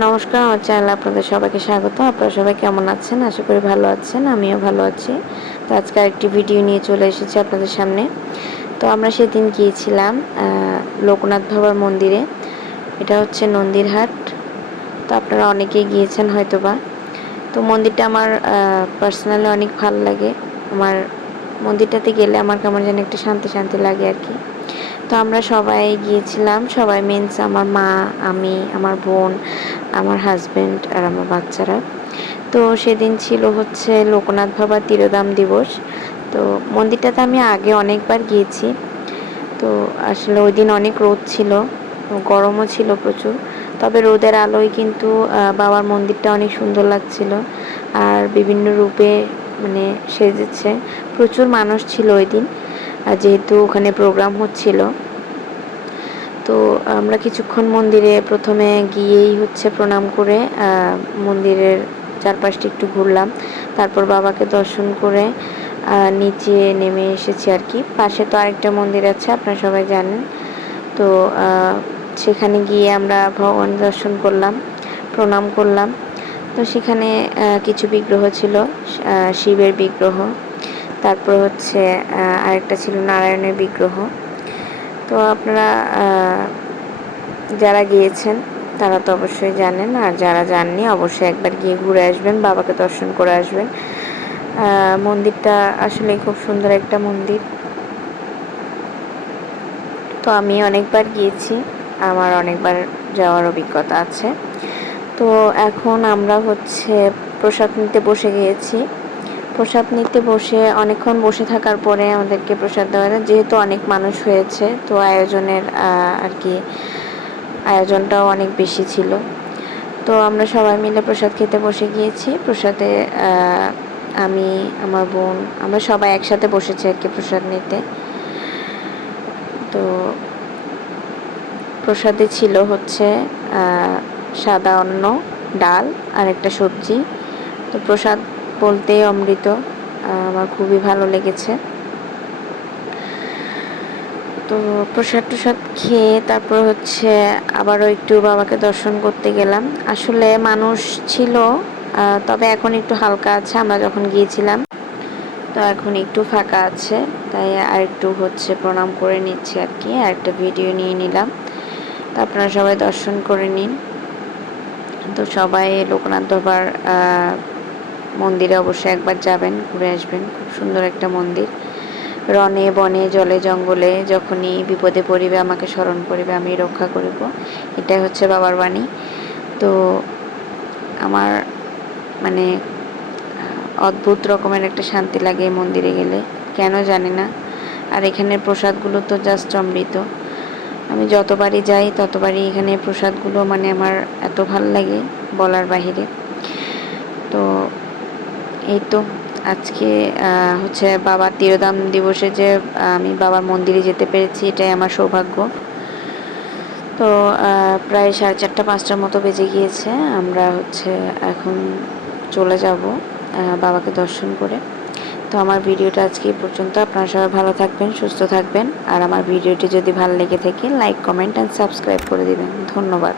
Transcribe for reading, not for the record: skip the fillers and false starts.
নমস্কার, আমার চ্যানেলে আপনাদের সবাইকে স্বাগত। আপনারা সবাই কেমন আছেন? আশা করি ভালো আছেন। আমিও ভালো আছি। তো আজকে আরেকটি ভিডিও নিয়ে চলে এসেছি আপনাদের সামনে। তো আমরা সেদিন গিয়েছিলাম লোকনাথ বাবার মন্দিরে। এটা হচ্ছে নন্দীরহাট। তো আপনারা অনেকেই গিয়েছেন হয়তোবা। তো মন্দিরটা আমার পার্সোনালি অনেক ভালো লাগে। আমার মন্দিরটাতে গেলে আমার কেমন যেন একটা শান্তি শান্তি লাগে আর কি। তো আমরা সবাই গিয়েছিলাম, সবাই মিন্স আমার মা, আমি, আমার বোন, আমার হাজব্যান্ড আর আমার বাচ্চারা। তো সেদিন ছিল হচ্ছে লোকনাথ বাবার তিরোধাম দিবস। তো মন্দিরটাতে আমি আগে অনেকবার গিয়েছি। তো আসলে ওই দিন অনেক রোদ ছিল, গরমও ছিল প্রচুর। তবে রোদের আলোয় কিন্তু বাবার মন্দিরটা অনেক সুন্দর লাগছিল আর বিভিন্ন রূপে মানে সেজেছে। প্রচুর মানুষ ছিল ওই দিন, যেহেতু ওখানে প্রোগ্রাম হচ্ছিল। তো আমরা কিছুক্ষণ মন্দিরে প্রথমে গিয়েই হচ্ছে প্রণাম করে মন্দিরের চারপাশটা একটু ঘুরলাম। তারপর বাবাকে দর্শন করে নিচে নেমে এসেছি আর কি। পাশে তো আরেকটা মন্দির আছে, আপনারা সবাই জানেন। তো সেখানে গিয়ে আমরা ভগবান দর্শন করলাম, প্রণাম করলাম। তো সেখানে কিছু বিগ্রহ ছিল, শিবের বিগ্রহ, তারপর হচ্ছে আরেকটা ছিল নারায়ণের বিগ্রহ। তো আপনারা যারা গিয়েছেন তারা তো অবশ্যই জানেন, আর যারা যাননি অবশ্যই একবার গিয়ে ঘুরে আসবেন, বাবাকে দর্শন করে আসবেন। মন্দিরটা আসলে খুব সুন্দর একটা মন্দির। তো আমি অনেকবার গিয়েছি, আমার অনেকবার যাওয়ার অভিজ্ঞতা আছে। তো এখন আমরা হচ্ছে প্রসাদ নিতে বসে গিয়েছি। প্রসাদ নিতে বসে অনেকক্ষণ বসে থাকার পরে আমাদেরকে প্রসাদ দেওয়া যায়, যেহেতু অনেক মানুষ হয়েছে। তো আয়োজনের আর কি আয়োজনটাও অনেক বেশি ছিল। তো আমরা সবাই মিলে প্রসাদ খেতে বসে গিয়েছি। প্রসাদে আমি, আমার বোন, আমরা সবাই একসাথে বসেছি আর কি প্রসাদ নিতে। তো প্রসাদে ছিল হচ্ছে সাদা অন্ন, ডাল আর একটা সবজি। তো প্রসাদ বলতেই অমৃত, আমার খুবই ভালো লেগেছে। তো প্রসাদ টসাদ খেয়ে তারপর হচ্ছে আবারও একটু বাবাকে দর্শন করতে গেলাম। আসলে মানুষ ছিল, তবে এখন একটু হালকা আছে। আমরা যখন গিয়েছিলাম তো এখন একটু ফাঁকা আছে, তাই আর একটু হচ্ছে প্রণাম করে নিচ্ছি আর কি, আর একটা ভিডিও নিয়ে নিলাম। তো আপনারা সবাই দর্শন করে নিন। তো সবাই লোকনাথ বাবার মন্দিরে অবশ্যই একবার যাবেন, ঘুরে আসবেন। খুব সুন্দর একটা মন্দির। রনে বনে জলে জঙ্গলে যখনই বিপদে পড়িবে আমাকে স্মরণ করিবে, আমি রক্ষা করিব, এটাই হচ্ছে বাবার বাণী। তো আমার মানে অদ্ভুত রকমের একটা শান্তি লাগে এই মন্দিরে গেলে, কেন জানি না। আর এখানের প্রসাদগুলো তো জাস্ট অমৃত। আমি যতবারই যাই ততবারই এখানে প্রসাদগুলো মানে আমার এত ভালো লাগে বলার বাহিরে। তো এই তো আজকে হচ্ছে বাবার তিরোধাম দিবসে যে আমি বাবার মন্দিরে যেতে পেরেছি, এটাই আমার সৌভাগ্য। তো প্রায় 4:30-5টার মতো বেজে গিয়েছে। আমরা হচ্ছে এখন চলে যাব বাবাকে দর্শন করে। তো আমার ভিডিওটা আজকে এই পর্যন্ত। আপনারা সবাই ভালো থাকবেন, সুস্থ থাকবেন। আর আমার ভিডিওটি যদি ভালো লেগে থাকে লাইক, কমেন্ট অ্যান্ড সাবস্ক্রাইব করে দিবেন। ধন্যবাদ।